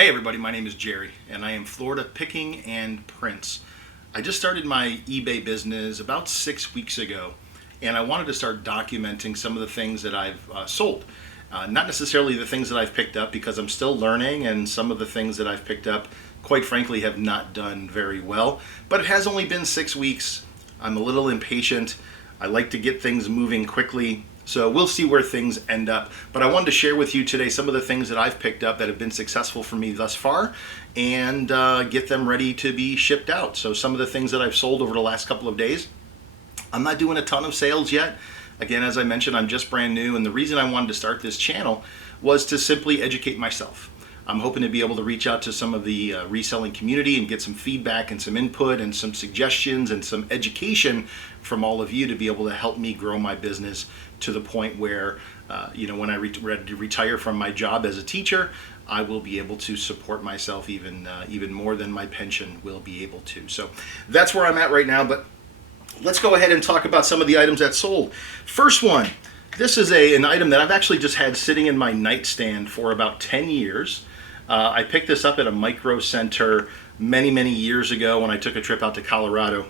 Hey everybody, my name is Jerry and I am Florida Picking and Prince. I just started my eBay business about 6 weeks ago and I wanted to start documenting some of the things that I've sold. Not necessarily the things that I've picked up because I'm still learning, and some of the things that I've picked up quite frankly have not done very well, but it has only been 6 weeks. I'm a little impatient. I like to get things moving quickly. So we'll see where things end up. But I wanted to share with you today some of the things that I've picked up that have been successful for me thus far and get them ready to be shipped out. So some of the things that I've sold over the last couple of days. I'm not doing a ton of sales yet. Again, as I mentioned, I'm just brand new, and the reason I wanted to start this channel was to simply educate myself. I'm hoping to be able to reach out to some of the reselling community and get some feedback and some input and some suggestions and some education from all of you to be able to help me grow my business to the point where, when I retire from my job as a teacher, I will be able to support myself even more than my pension will be able to. So that's where I'm at right now, but let's go ahead and talk about some of the items that sold. First one, this is an item that I've actually just had sitting in my nightstand for about 10 years. I picked this up at a micro center many years ago when I took a trip out to Colorado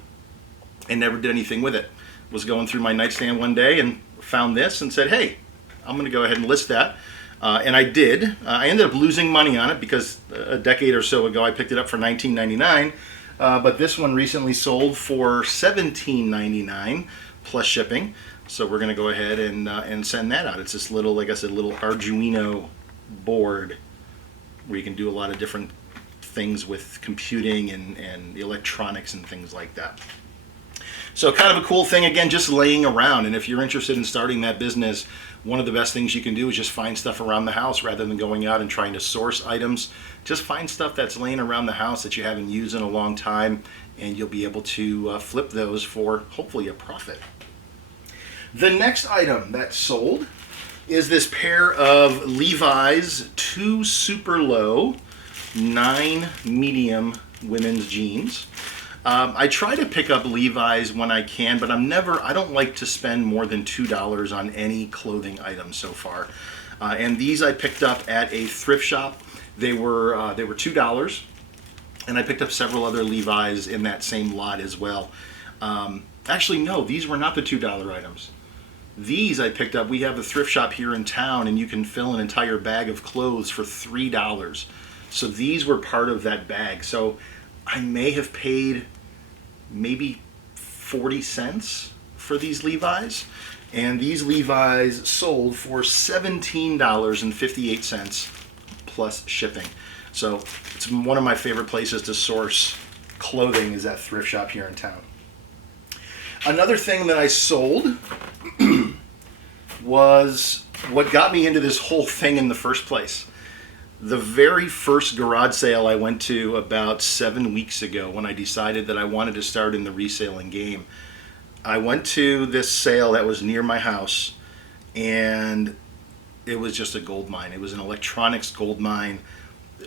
and never did anything with it. Was going through my nightstand one day and found this and said, hey, I'm going to go ahead and list that. And I did. I ended up losing money on it because a decade or so ago I picked it up for $19.99. But this one recently sold for $17.99 plus shipping. So we're going to go ahead and send that out. It's this little, like I said, little Arduino board where you can do a lot of different things with computing and electronics and things like that. So kind of a cool thing, again, just laying around. And if you're interested in starting that business, one of the best things you can do is just find stuff around the house rather than going out and trying to source items. Just find stuff that's laying around the house that you haven't used in a long time, and you'll be able to flip those for hopefully a profit. The next item that sold is this pair of Levi's 2 super low 9 medium women's jeans. I try to pick up Levi's when I can, but I don't like to spend more than $2 on any clothing item so far. And these I picked up at a thrift shop. They were $2, and I picked up several other Levi's in that same lot as well. Actually, no, these were not the $2 items. These I picked up. We have a thrift shop here in town, and you can fill an entire bag of clothes for $3. So these were part of that bag. So I may have paid maybe 40 cents for these Levi's, and these Levi's sold for $17.58 plus shipping. So it's one of my favorite places to source clothing, is that thrift shop here in town. Another thing that I sold was what got me into this whole thing in the first place. The very first garage sale I went to about 7 weeks ago, when I decided that I wanted to start in the reselling game, I went to this sale that was near my house, and it was just a gold mine. It was an electronics gold mine,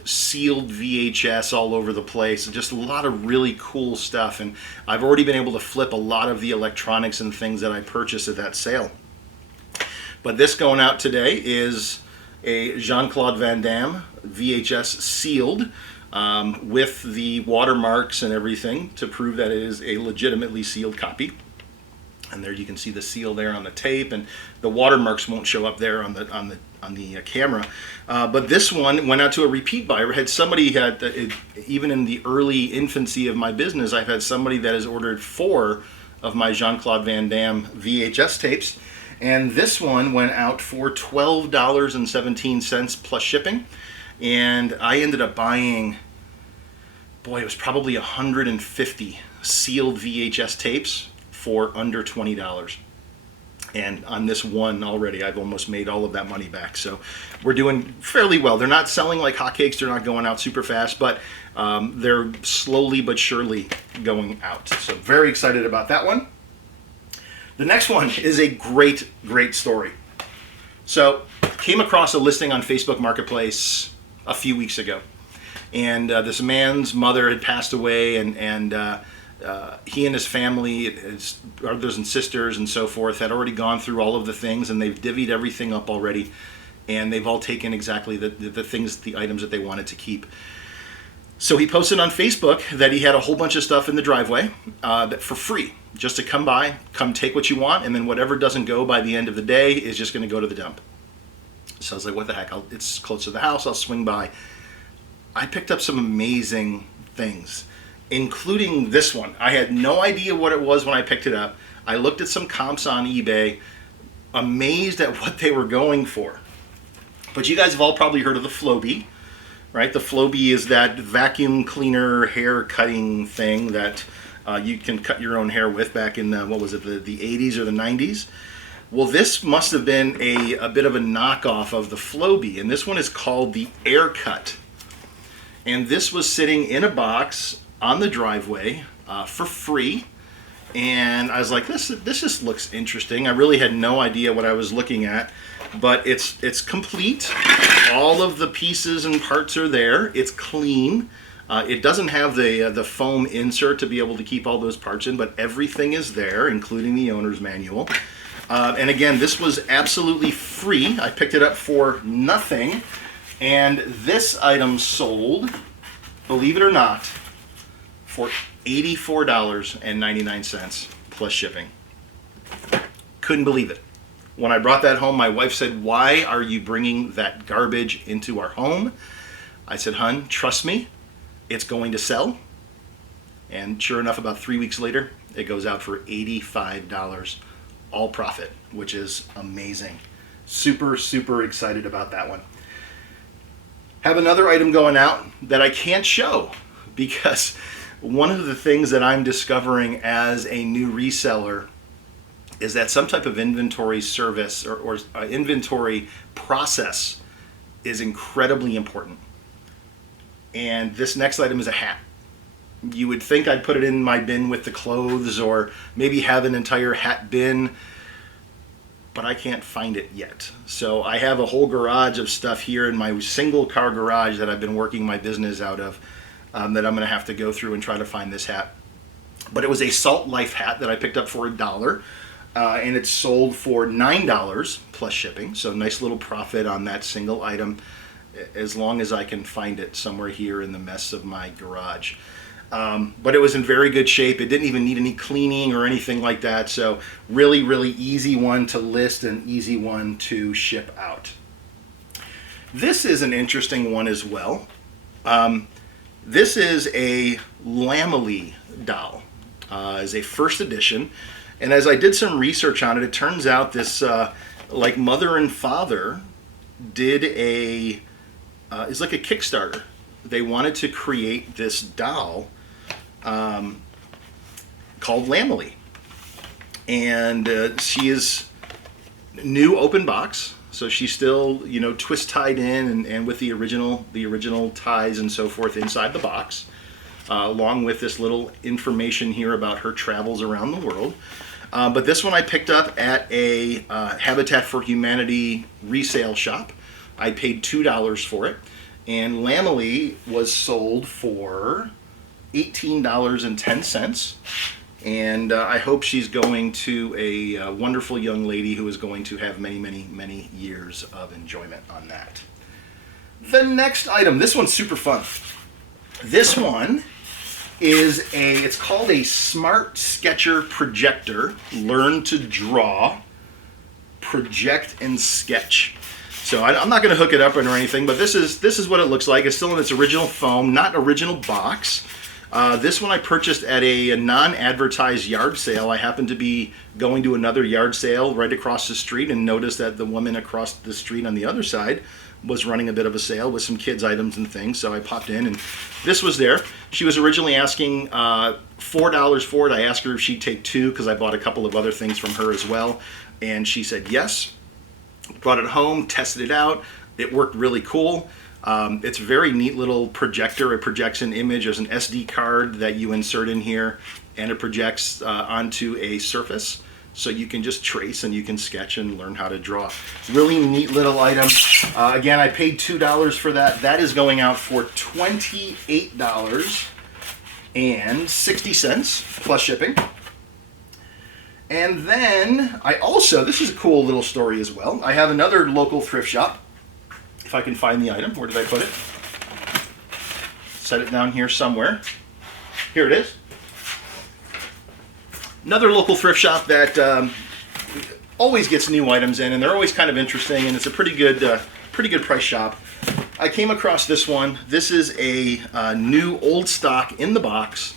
sealed VHS all over the place, just a lot of really cool stuff. And I've already been able to flip a lot of the electronics and things that I purchased at that sale. But this going out today is a Jean-Claude Van Damme VHS sealed with the watermarks and everything to prove that it is a legitimately sealed copy. And there you can see the seal there on the tape, and the watermarks won't show up there on the camera. But this one went out to a repeat buyer. Even in the early infancy of my business, I've had somebody that has ordered 4 of my Jean-Claude Van Damme VHS tapes. And this one went out for $12.17 plus shipping. And I ended up buying, it was probably 150 sealed VHS tapes for under $20. And on this one already, I've almost made all of that money back. So we're doing fairly well. They're not selling like hotcakes. They're not going out super fast, but they're slowly but surely going out. So very excited about that one. The next one is a great story. So came across a listing on Facebook Marketplace a few weeks ago. And this man's mother had passed away, and he and his family, his brothers and sisters and so forth, had already gone through all of the things, and they've divvied everything up already. and they've all taken exactly the items that they wanted to keep. So he posted on Facebook that he had a whole bunch of stuff in the driveway that for free, just to come by, come take what you want, and then whatever doesn't go by the end of the day is just going to go to the dump. So I was like, what the heck? It's close to the house. I'll swing by. I picked up some amazing things, including this one. I had no idea what it was when I picked it up. I looked at some comps on eBay, amazed at what they were going for. But you guys have all probably heard of the Flowbee, right? The Flowbee is that vacuum cleaner hair cutting thing that you can cut your own hair with back in, what was it, the 80s or the 90s? Well, this must have been a bit of a knockoff of the Flowbee, and this one is called the Air Cut. And this was sitting in a box on the driveway for free. And I was like, this just looks interesting. I really had no idea what I was looking at, but it's complete. All of the pieces and parts are there. It's clean. It doesn't have the foam insert to be able to keep all those parts in, but everything is there, including the owner's manual. And again, this was absolutely free. I picked it up for nothing. And this item sold, believe it or not, for $84.99 plus shipping. Couldn't believe it. When I brought that home, my wife said, "Why are you bringing that garbage into our home?" I said, "Hun, trust me, it's going to sell." And sure enough, about 3 weeks later, it goes out for $85, all profit, which is amazing. Super, super excited about that one. Have another item going out that I can't show because one of the things that I'm discovering as a new reseller is that some type of inventory service or inventory process is incredibly important. And this next item is a hat. You would think I'd put it in my bin with the clothes or maybe have an entire hat bin, but I can't find it yet. So I have a whole garage of stuff here in my single car garage that I've been working my business out of that I'm going to have to go through and try to find this hat. But it was a Salt Life hat that I picked up for $1, and it sold for $9 plus shipping. So nice little profit on that single item, as long as I can find it somewhere here in the mess of my garage. But it was in very good shape. It didn't even need any cleaning or anything like that. So really, really easy one to list and easy one to ship out. This is an interesting one as well. This is a Lamely doll. Is a first edition. And as I did some research on it, it turns out this like mother and father did it's like a Kickstarter. They wanted to create this doll called Lamely, and she is new open box, so she's still twist tied in and with the original ties and so forth inside the box, along with this little information here about her travels around the world. But this one I picked up at a Habitat for Humanity resale shop. I paid $2 for it. And Lamely was sold for $18.10. And I hope she's going to a wonderful young lady who is going to have many, many, many years of enjoyment on that. The next item, this one's super fun. This one is it's called a Smart Sketcher Projector. Learn to draw, project, and sketch. So I'm not going to hook it up or anything, but this is what it looks like. It's still in its original foam, not original box. This one I purchased at a non-advertised yard sale. I happened to be going to another yard sale right across the street and noticed that the woman across the street on the other side was running a bit of a sale with some kids' items and things. So I popped in and this was there. She was originally asking $4 for it. I asked her if she'd take two because I bought a couple of other things from her as well. And she said yes. Brought it home, tested it out. It worked really cool. It's a very neat little projector. It projects an image as an SD card that you insert in here, and it projects onto a surface. So you can just trace and you can sketch and learn how to draw. Really neat little item. Again, I paid $2 for that. That is going out for $28.60 plus shipping. And then I also, this is a cool little story as well. I have another local thrift shop if I can find the item. Where did I put it? Set it down here somewhere. Here it is. Another local thrift shop that always gets new items in, and they're always kind of interesting, and it's a pretty good price shop. I came across this one. This is a new old stock in the box,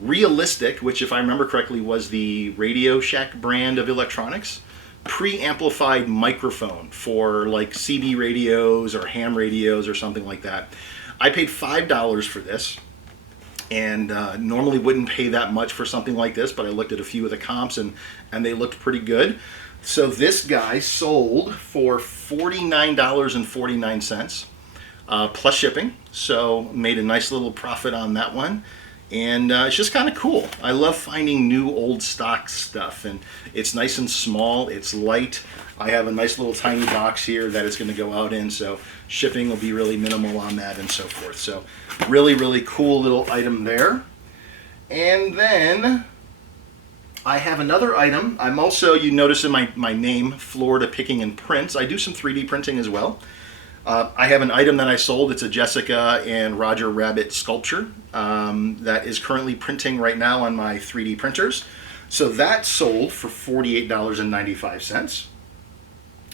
Realistic, which if I remember correctly was the Radio Shack brand of electronics, pre-amplified microphone for like CB radios or ham radios or something like that. I paid $5 for this, and normally wouldn't pay that much for something like this, but I looked at a few of the comps and they looked pretty good. So this guy sold for $49.49 plus shipping, so made a nice little profit on that one. And it's just kind of cool. I love finding new old stock stuff, and it's nice and small, it's light. I have a nice little tiny box here that it's going to go out in, so shipping will be really minimal on that and so forth. So really, really cool little item there. And then I have another item. I'm also, you notice in my name, Florida Picking and Prints. I do some 3D printing as well. I have an item that I sold. It's a Jessica and Roger Rabbit sculpture that is currently printing right now on my 3D printers. So that sold for $48.95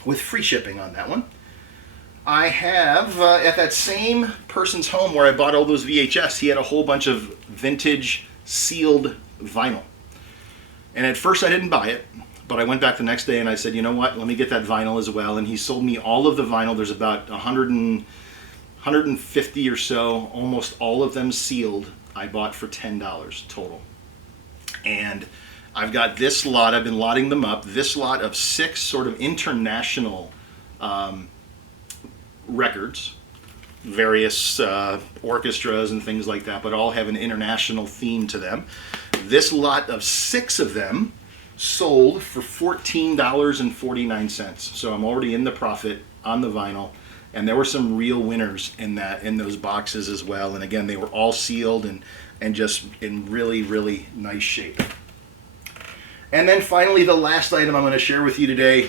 with free shipping on that one. I have, at that same person's home where I bought all those VHS, he had a whole bunch of vintage sealed vinyl. And at first I didn't buy it, but I went back the next day and I said, you know what, let me get that vinyl as well. And he sold me all of the vinyl. There's about 150 or so, almost all of them sealed. I bought for $10 total. And I've got this lot, I've been lotting them up, this lot of 6 sort of international records, various orchestras and things like that, but all have an international theme to them. This lot of 6 of them sold for $14.49. So I'm already in the profit on the vinyl, and there were some real winners in those boxes as well. And again, they were all sealed and just in really, really nice shape. And then finally, the last item I'm going to share with you today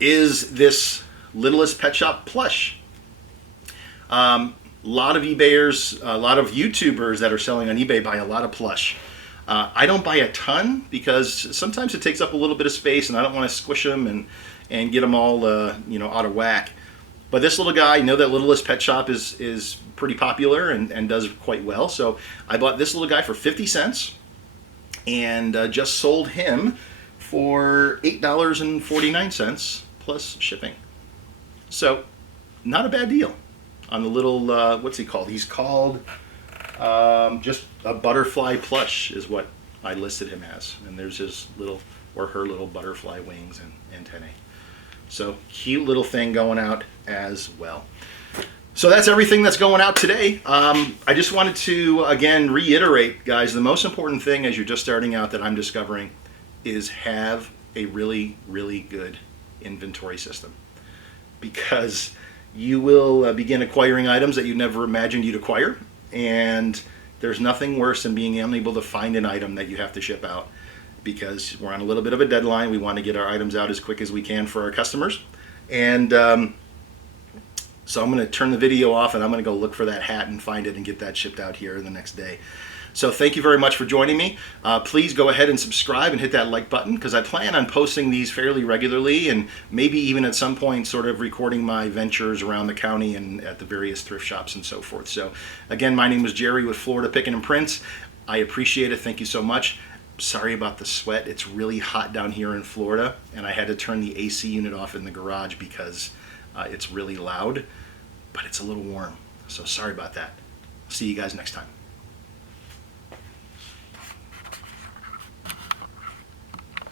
is this Littlest Pet Shop plush. A lot of eBayers, a lot of YouTubers that are selling on eBay buy a lot of plush. I don't buy a ton because sometimes it takes up a little bit of space, and I don't want to squish them and get them all out of whack. But this little guy, that Littlest Pet Shop is pretty popular and does quite well. So I bought this little guy for 50 cents and just sold him for $8.49 plus shipping. So not a bad deal on the little, what's he called? He's called just a butterfly plush is what I listed him as. And there's his little, or her little butterfly wings and antennae. So cute little thing going out as well. So that's everything that's going out today. I just wanted to, again, reiterate, guys, the most important thing as you're just starting out that I'm discovering is have a really, really good inventory system. Because you will begin acquiring items that you never imagined you'd acquire. And there's nothing worse than being unable to find an item that you have to ship out, because we're on a little bit of a deadline. We want to get our items out as quick as we can for our customers. And so I'm going to turn the video off and I'm going to go look for that hat and find it and get that shipped out here the next day. So thank you very much for joining me. Please go ahead and subscribe and hit that like button, because I plan on posting these fairly regularly, and maybe even at some point sort of recording my ventures around the county and at the various thrift shops and so forth. So again, my name is Jerry with Florida Picking and Prints. I appreciate it. Thank you so much. Sorry about the sweat. It's really hot down here in Florida, and I had to turn the AC unit off in the garage because it's really loud, but it's a little warm. So sorry about that. See you guys next time.